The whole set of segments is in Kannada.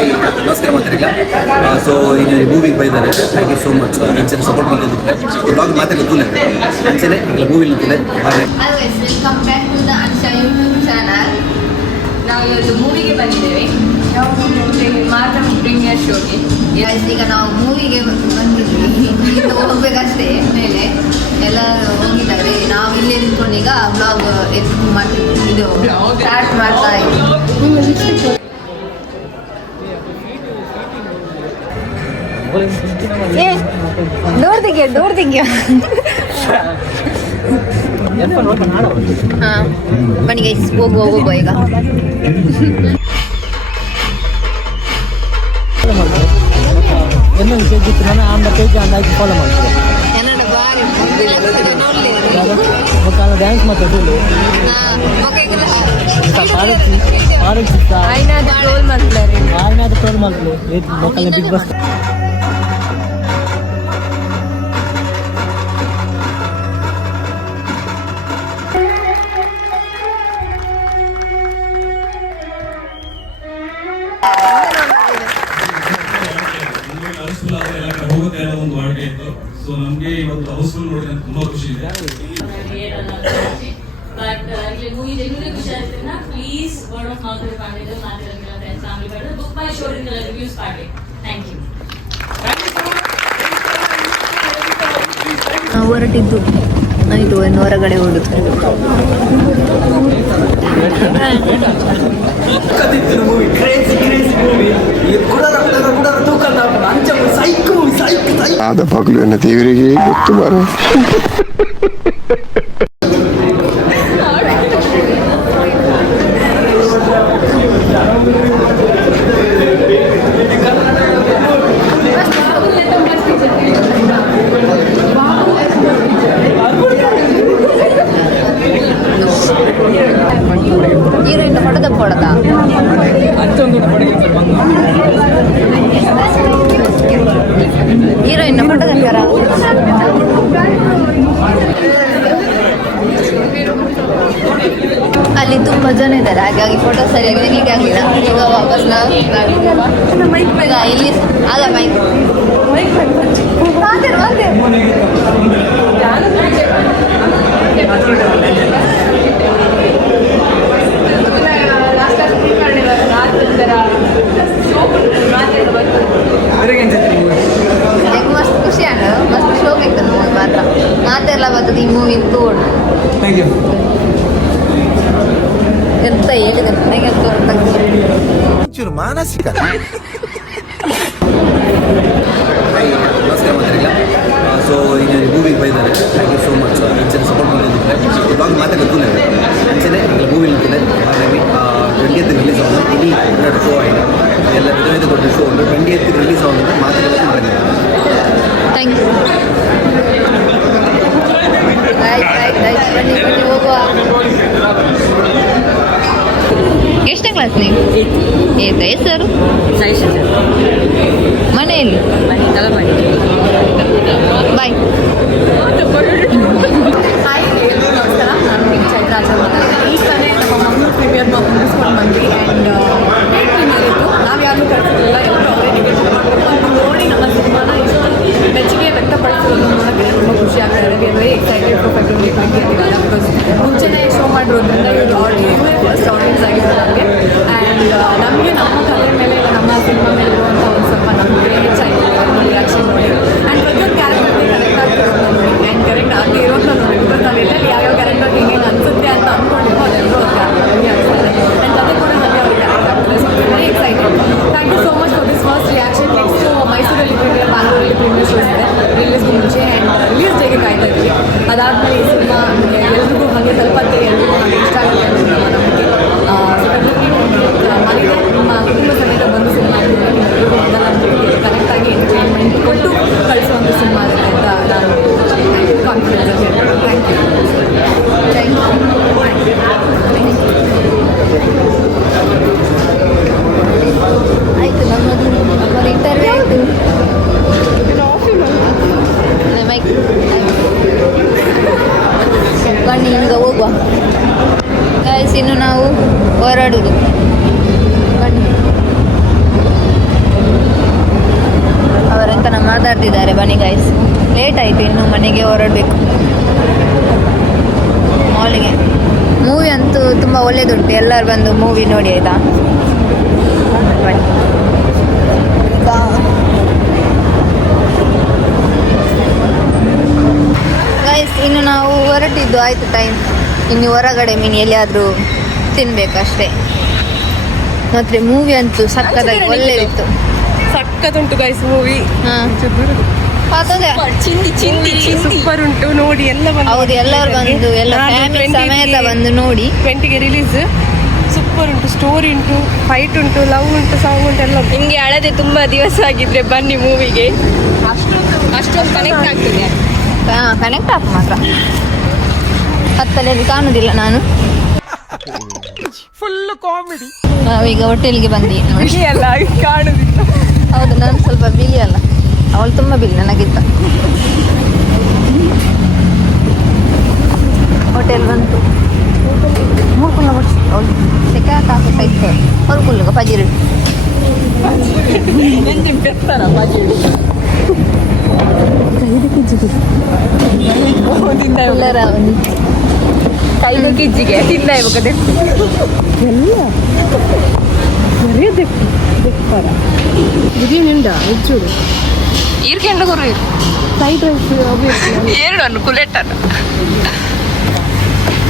ಹಾಯ್ ನಮಸ್ಕಾರ ಮಾತಾಡಿಲ್ಲ ಸೊ ಈಗ ಮೂವಿಗೆ ಬೈದಾರೆ ಥ್ಯಾಂಕ್ ಯು ಸೋ ಮಚ್ ಅಂಚನೆ ಸಪೋರ್ಟ್ ಮಾಡಿದ್ದಕ್ಕೆ ಬ್ಲಾಗ್ ಮಾತಾಡಿ ಗೊತ್ತಿಲ್ಲ ಅಂಚನೆ ಈಗ ಮೂವಿ ನಿಂತಿದೆ ಹಾಗೆ welcome back to the Ansha YouTube channel. ನಾವು ಇವತ್ತು ಮೂವಿಗೆ ಬಂದಿದ್ದೇವೆ. ಮಾತ್ರ ಪ್ರೀಮಿಯರ್ ಶೋಗೆ ಈಗ ನಾವು ಮೂವಿಗೆ ಬಂದಿದ್ವಿ. ಹೋಗ್ಬೇಕಷ್ಟೇ ಮೇಲೆ ಎಲ್ಲ ಹೋಗಿದ್ದಾರೆ. ನಾವು ಇಲ್ಲೇ ನಿಂತ್ಕೊಂಡು ಈಗ ಬ್ಲಾಗ್ ಎಡಿಟ್ ಮಾಡ್ತಿದ್ವಿ. ಇದು ಸ್ಟಾರ್ಟ್ ಮಾಡ್ತಾ ಇದ್ದೀವಿ. ಡೋರ್ ತೆಗಿಯೋ ಹಾಂ ಬನ್ನಿ ಗೈಸ್ ಹೋಗುವ ಈಗ. ಇನ್ನೊಂದು ಪೇಜ್ ಇತ್ತು ನಾನು ಆಂದ ಪೇಜ್ ಅಂದಾಗಿ ಫಾಲೋ ಮಾಡ್ತೀನಿ. ಕನ್ನಡ ಬಾರಿ ಮುಖಾಲ ಡ್ಯಾನ್ಸ್ ಮಾತಾಡೋದು ಆಯ್ನಾದ ಟ್ರೋಲ್ ಮಾಡ್ಲು ಮುಖಾಲ ಬಿಗ್ ಬಾಸ್ ಹೋಗುತ್ತೆ ಅನ್ನೋ ಒಂದು ವಾರ್ಡ್ ಇತ್ತು. ಸೊ ನಮಗೆ ಇವತ್ತು ಹೌಸ್ಫುಲ್ ನೋಡಿ ನನಗೆ ತುಂಬಾ ಖುಷಿ ಇದೆ. ಬಟ್ ಇಲ್ಲಿ ಮೂವಿ ಡೆಲಿವರಿ ಖುಷಿ ಆಗ್ತಿಲ್ಲ. ಪ್ಲೀಸ್ ವರ್ಡ್ ಆಫ್ ಮೌತ್ ಮಾಡಿದ್ರು ಮಾತಾಡೋದಿಲ್ಲ friends family but Book My Show ರಿಂದ ರಿವ್ಯೂಸ್ ಮಾಡಿ. Thank you. ಹೊರಟಿದ್ದು ಆಯಿತು ಇನ್ನು ಹೊರಗಡೆ ಹೋಗುದು. ಆದ ಪಗಲು ಎನ್ನ ದೇವರಿಗೆ ಗೊತ್ತು ಮಾರ. ಹೀರೋಯಿನ್ ಹೊಡೆದ ಹೀರೋಯಿನ್ ಹೊಡೆದಂಗಾರ ಅಲ್ಲಿ ತುಂಬ ಜನ ಇದ್ದಾರೆ, ಹಾಗಾಗಿ ಫೋಟೋ ಸರಿಯಾಗಿ ತೆಗಿಲಿಕ್ಕೆ ಆಗಲಿಲ್ಲ. ಈಗ ವಾಪಸ್ ಈಗ ಇಲ್ಲಿ ಅಲ್ಲ ಮೈಕ್ ಮಸ್ತ್ ಖುಷಿ ಆಗ ಮಸ್ತ್ ಶೋ ಬೇಕದು ಮೂವಿ ಮಾತ್ರ ಮಾತೆಲ್ಲ ಬರ್ತದೆ ಈ ಮೂವಿ ತೋಡು. ಎಂತ ಹೇಳಿದೆ ನನಗೆ ಅಂತ ಚೂರು ಮಾನಸಿಕ. ಹಾಯ್ ನಮಸ್ಕಾರ ಮಾತಾಡಿಲ್ಲ ಸೊ ಈಗ ಮೂವಿಗೆ ಬೈದಾರೆ ಥ್ಯಾಂಕ್ ಯು ಸೋ ಮಚ್ ಅಂಚನೆ ಸಪೋರ್ಟ್ ಮಾಡಿದ್ದಕ್ಕೆ ಬ್ಲಾಗ್ ಮಾತಾಡಿ ಗೊತ್ತಿಲ್ಲ ಅಂಚನೆ ಈಗ ಮೂವಿ ನಿಂತಿದೆ ಹಾಗಾಗಿ 20th ರಿಲೀಸ್ ಆಗೋದು ಇಡೀ ಶೋ ಆಗಿದೆ. ಎಲ್ಲ ವಿಧವಿಧ ದೊಡ್ಡ ಶೋ ಉಂಟು. 20th ರಿಲೀಸ್ ಆಗೋದು ಮಾತಾಡೋದಕ್ಕೆ ಮಾಡಿದ್ದಾರೆ. Thank you. ಆಯ್ತು ಬನ್ನಿ ಹೋಗುವ. ಎಷ್ಟನೇ ಕ್ಲಾಸ್ ನೀವು? ಏತ ಹೆಸರು? ಮನೆಯಲ್ಲಿ ಬಾಯ್. ಹಾಯ್ ಎಲ್ರಿಗೂ ನಮಸ್ಕಾರ. ನಾನು ನಿಮ್ಮ ಚೈತ್ರ ಈ ಸಲ ನಮ್ಮ ಮಂಗಳೂರು ಪ್ರೀಮಿಯರ್ನ ಮುಗಿಸ್ಕೊಂಡು ಬಂದ್ವಿ. ಆ್ಯಂಡ್ ಡೇಟ್ ಪ್ರೀಮಿಯರ್ ಇತ್ತು, ನಾವು ಯಾರು ಕಳಿಸಿರಲಿಲ್ಲ. ಎಲ್ಲರೂ ಅವರೇ ಟಿಕೆಟ್ ಮಾಡ್ಕೊಂಡು ನೋಡಿ ನಮ್ಮ ಸಿನಿಮಾನ ಇಷ್ಟು ಮೆಚ್ಚುಗೆ ವ್ಯಕ್ತಪಡಿಸಿರೋದು ನೋಡೋಕ್ಕೆ ತುಂಬ ಖುಷಿ ಆಗ್ತಾ ಇದೆ. Very excited for February 20 because ಮುಂಚೆನೇ ಶೋ ಮಾಡಿರೋದ್ರಿಂದ ಇವರೇ ಫಸ್ಟ್ ಆಡಿಯನ್ಸ್ ಆಗಿತ್ತು ನಮಗೆ. ಆ್ಯಂಡ್ ನಮಗೆ ನಮ್ಮ ಕಲೆ ಮೇಲೆ ಇಲ್ಲ ನಮ್ಮ ಸಿನಿಮಾ ಮೇಲೆ ಇರುವಂಥ ಒಂದು ಸ್ವಲ್ಪ ನಮಗೆ ಹೆಚ್ಚಾಗಿದೆ ರಿಯಾಕ್ಷನ್ ನೋಡಿ. ಆ್ಯಂಡ್ ಪ್ರತಿಯೊಂದು ಕ್ಯಾರೆಕ್ಟರ್ಗೆ ಕರೆಕ್ಟ್ ಆಗಿರೋದು ನೋಡಿ ಆ್ಯಂಡ್ ಕರೆಕ್ಟ್ ಆಗದೆ ಇರೋದು ನೋಡಿ. ಬಿಕಾಸ್ ನಾವು ಎಲ್ಲೆಲ್ಲಿ ಯಾವ್ಯಾವ ಕ್ಯಾರೆಕ್ಟರ್ಗೆ ಏನೇನು ಅನಿಸುತ್ತೆ ಅಂತ ಅಂದ್ಕೊಂಡಿರೋ ಅದೆಲ್ಲರೂ ಅದು ಕ್ಯಾರೆಕ್ಟರ್ಗೆ ಅನಿಸ್ತಾರೆ. ಆ್ಯಂಡ್ ಕತೆ ಕೂಡ ಹಾಗೆ ಕರೆದಿದ್ದಾರೆ, ಬನ್ನಿ ಗೈಸ್. ಲೇಟ್ ಆಯಿತು, ಇನ್ನು ಮನೆಗೆ ಹೊರಡಬೇಕು ಮಾಲಿಗೆ. ಮೂವಿ ಅಂತೂ ತುಂಬ ಒಳ್ಳೇದುಂಟು, ಎಲ್ಲರೂ ಬಂದು ಮೂವಿ ನೋಡಿ ಆಯಿತಾ. ಬನ್ನಿ ಗೈಸ್, ಇನ್ನು ನಾವು ಹೊರಟಿದ್ದು ಆಯಿತು ಟೈಮ್. ಇನ್ನು ಹೊರಗಡೆ ಮೀನು ಎಲ್ಲಿಯಾದರೂ ತಿನ್ಬೇಕಷ್ಟೇ. ಮತ್ತೆ ಮೂವಿ ಅಂತೂ ಸಕ್ಕತ್ತಾಗಿ ಒಳ್ಳೆದಿತ್ತು. ಸಕ್ಕತ್ತುಂಟು ಗೈಸ್ ಮೂವಿ. ಸೂಪರ್ ಉಂಟು, ನೋಡಿ ಎಲ್ಲ ಹೌದು, ಎಲ್ಲರೂ ಬಂದು ಎಲ್ಲ ಫ್ಯಾಮಿಲಿ ಸಮೇತ ಬಂದು ನೋಡಿ. 20ಗೆ ರಿಲೀಸ್. ಸೂಪರ್ ಉಂಟು, ಸ್ಟೋರಿ ಉಂಟು, ಫೈಟ್ ಉಂಟು, ಲವ್ ಉಂಟು, ಸಾಂಗ್ ಉಂಟು ಎಲ್ಲ. ನಿಮಗೆ ಹಳದೆ ತುಂಬ ದಿವಸ ಆಗಿದ್ರೆ ಬನ್ನಿ ಮೂವಿಗೆ. ಅಷ್ಟೊಂದು ಕನೆಕ್ಟ್ ಆಗ್ತದೆ. ಕನೆಕ್ಟ್ ಆಗ ಮಾತ್ರ ಹತ್ತಲ್ಲಿ ಕಾಣುದಿಲ್ಲ ನಾನು. Full comedy. ನಾವೀಗ ಹೋಟೆಲ್ಗೆ ಬಂದಿ ಅಲ್ಲ ಕಾಣುದಿಲ್ಲ. ಹೌದು, ನಾನು ಸ್ವಲ್ಪ ಬಿಳಿ ಅಲ್ಲ, ಅವಳು ತುಂಬ ಬಿಳಿ ನನಗಿಂತ. ಹೋಟೆಲ್ ಬಂತು. ಮೂರ್ಕುಲ್ಲ ಅವಳು ಸೆಕೆ ಹಾಕೈತೆ ಹೊರ್ಕುಲ್ಲ ಪಜಿರು ಬೆತ್ತರ ಬಾಜಿಡು ಕೈದು ಕಿಜ್ಜಿಗೆ ತಿಂದ ಇವಾಗ ಎಲ್ಲ ಮರೆಯೋದಕ್ಕೆ ಬೆತ್ತರ ಬಿರಿಯಾನಿಂದ ಹೆಚ್ಚೂರು ಈರ್ಕೆಂಡು ಕೊರ್ರಿ ಫ್ರೈಡ್ ರೈಸ್ ಎರಡು ಅನುಕೂಲೆಟ್ ಅನ್ನ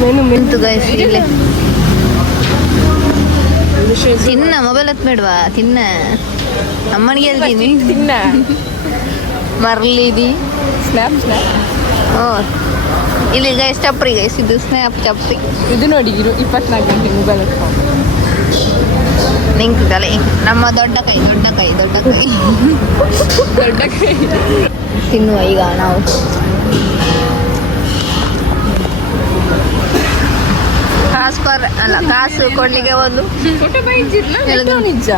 ಮೆನು ಮಿಂತು ಗೈಸ್. ಇಲ್ಲೇ ತಿನ್ನ, ಮೊಬೈಲ್ ಹತ್ಬೇಡ್ವಾ, ತಿನ್ನ. ಅಮ್ಮನಿಗೆ ಹೇಳ್ತೀನಿ ತಿನ್ನ ಮರ್ಲಿದಿ ಸ್ನ್ಯಾಪ್ ಸ್ನ್ಯಾಪ್. ಓ ಇಲ್ಲಿ ಗೈಸ್ ಚಪ್ರಿ ಗೈಸ್, ಇದು ಸ್ನ್ಯಾಪ್ ಚಪ್ರಿ. ಇದು ನೋಡಿ 24 ಗಂಟೆ ಮೊಬೈಲ್ ನಿಂತಲ್ಲ ನಮ್ಮ ದೊಡ್ಡ ಕೈ ದೊಡ್ಡ ಕೈ ದೊಡ್ಡ ಕೈ ದೊಡ್ಡ ಕೈ. ತಿನ್ನುವ ಈಗ ನಾವು. ಕಾಸು ಕೊಡ್ಲಿಕ್ಕೆ ಒಂದು ನಿಜ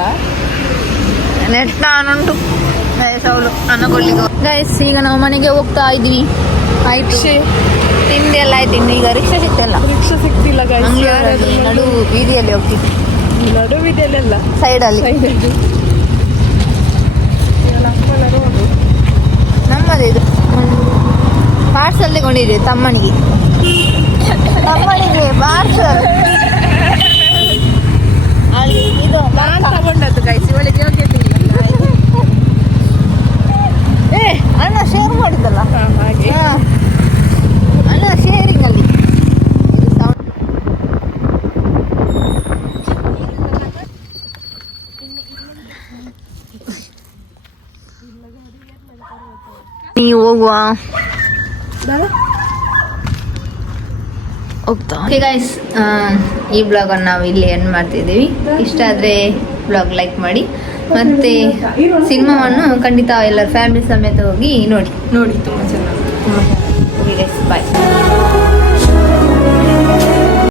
ನೆಟ್ ನಾನುಂಟು ಸೌಲು ಅನ್ನ ಕೊಡ್ಲಿಕ್ಕೆ. ಗೈಸ್ ಈಗ ನಾವು ಮನೆಗೆ ಹೋಗ್ತಾ ಇದ್ವಿ. ಆಯ್ತು, ತಿಂಡಿ ಎಲ್ಲ ಆಯ್ತು. ಇನ್ನು ಈಗ ರಿಕ್ಷಾ ಸಿಕ್ತಲ್ಲ, ರಿಕ್ಷಾ ಸಿಕ್ತಿಲ್ಲ ಮಂಗಳೂರಲ್ಲಿ ನಡು ಬೀದಿಯಲ್ಲಿ ಹೋಗ್ತಿದ್ವಿ. ನಡುವಿದೆಲ್ಲ ಸೈಡಲ್ಲಿ ನಮ್ಮದು ಇದು ಪಾರ್ಸಲ್ ತಗೊಂಡಿದ್ವಿ ತಮ್ಮನಿಗೆ ಪಾರ್ಸಲ್. ಅಲ್ಲಿ ಇದು ನಾನು ತಗೊಂಡದ್ದು ಗೈಸ್, ಇವಳಿಗೆ ಅಣ್ಣ ಶೇರ್ ಮಾಡಿದ್ದಲ್ಲ ಹಾಗೆ. ಅಣ್ಣ ಶೇರಿಂಗ್ ಅಲ್ಲಿ ನೀವು ಹೋಗುವ ಹೋಗ್ತಾ. ಓಕೆ ಗೈಸ್, ಈ ಬ್ಲಾಗನ್ನು ನಾವು ಇಲ್ಲಿ ಎಂಡ್ ಮಾಡ್ತಿದ್ದೀವಿ. ಇಷ್ಟ ಆದರೆ ಬ್ಲಾಗ್ ಲೈಕ್ ಮಾಡಿ, ಮತ್ತು ಸಿನಿಮಾವನ್ನು ಖಂಡಿತ ಎಲ್ಲರ ಫ್ಯಾಮಿಲಿ ಸಮೇತ ಹೋಗಿ ನೋಡಿ. ನೋಡಿ ತುಂಬ ಚೆನ್ನಾಗಿ. ಬಾಯ್.